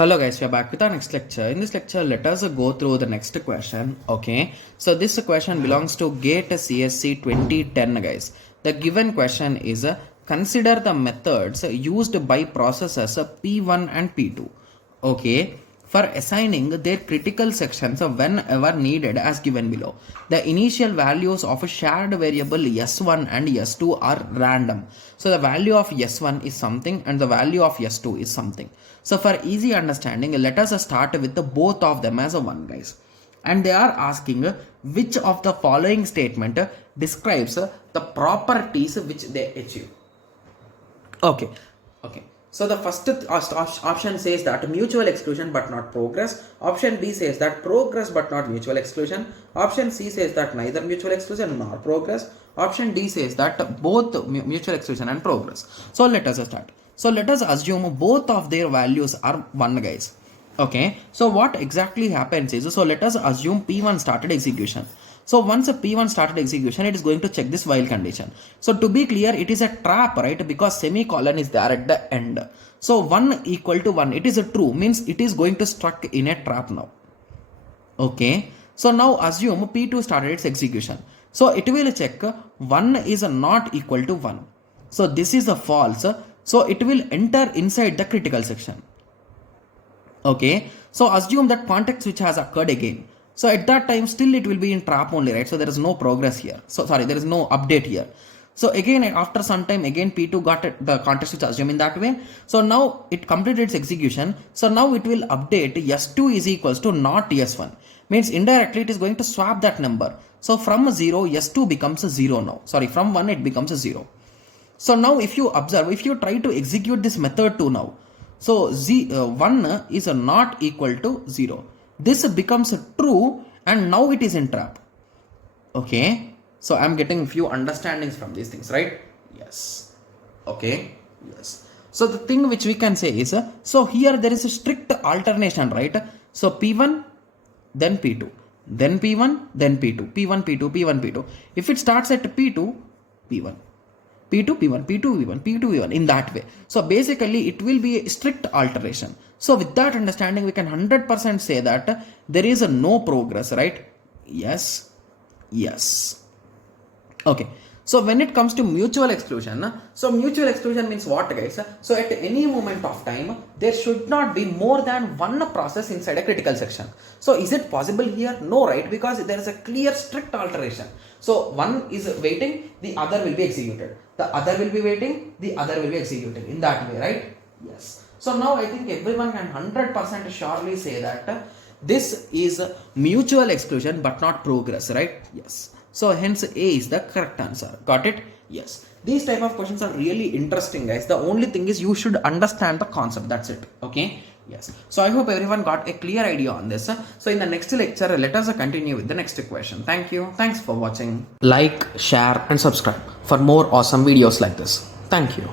Hello guys, we are back with our next lecture. In this lecture, let us go through the next question. Okay, so this question belongs to GATE CSC 2010 guys. The given question is consider the methods used by processors P1 and P2. Okay, for assigning their critical sections whenever needed as given below. The initial values of a shared variable S1 and S2 are random. So the value of S1 is something and the value of S2 is something. So for easy understanding, let us start with the both of them as a one guys. And they are asking which of the following statement describes the properties which they achieve. Okay. So the first option says that mutual exclusion but not progress. Option B says that progress but not mutual exclusion. Option C says that neither mutual exclusion nor progress. Option D says that both mutual exclusion and progress. So let us start. So let us assume both of their values are 1 guys. Okay. So what exactly happens is, so let us assume P1 started execution. So once a P1 started execution, it is going to check this while condition. So to be clear, it is a trap, right? Because semicolon is there at the end. So 1 equal to 1, it is a true, means it is going to struck in a trap now. Okay. So now assume P2 started its execution. So it will check 1 is not equal to 1. So this is a false. So it will enter inside the critical section. Okay. So assume that context switch has occurred again. So at that time still it will be in trap only, right? So there is no progress here. So sorry, there is no update here. So again after some time again P2 got the context switch assumed in that way. So now it completed its execution. So now it will update S2 is equals to not S1. Means indirectly it is going to swap that number. So from 0 S2 becomes a 0 now. Sorry, from 1 it becomes a 0. So now if you observe, if you try to execute this method 2 now, so 1 is not equal to 0. This becomes true and now it is in trap. Okay. So I'm getting few understandings from these things, right? Yes. Okay. Yes. So the thing which we can say is, so here there is a strict alternation, right? So P1, then P2, then P1, then P2, P1, P2, P1, P2. If it starts at P2, P1. P2, P1, P2, P1, P2, P1 in that way. So basically it will be a strict alteration. So with that understanding, we can 100% say that there is a no progress, right? Yes. Yes. Okay. So when it comes to mutual exclusion, so mutual exclusion means what guys? So at any moment of time, there should not be more than one process inside a critical section. So is it possible here? No, right? Because there is a clear strict alteration. So one is waiting, the other will be executed. The other will be waiting, the other will be executed in that way, right? Yes. So now I think everyone can 100% surely say that this is mutual exclusion but not progress, right? Yes. So hence A is the correct answer. Got it? Yes. These type of questions are really interesting guys. The only thing is you should understand the concept. That's it. Okay. Yes. So I hope everyone got a clear idea on this. So in the next lecture, let us continue with the next question. Thank you. Thanks for watching. Like, share and subscribe for more awesome videos like this. Thank you.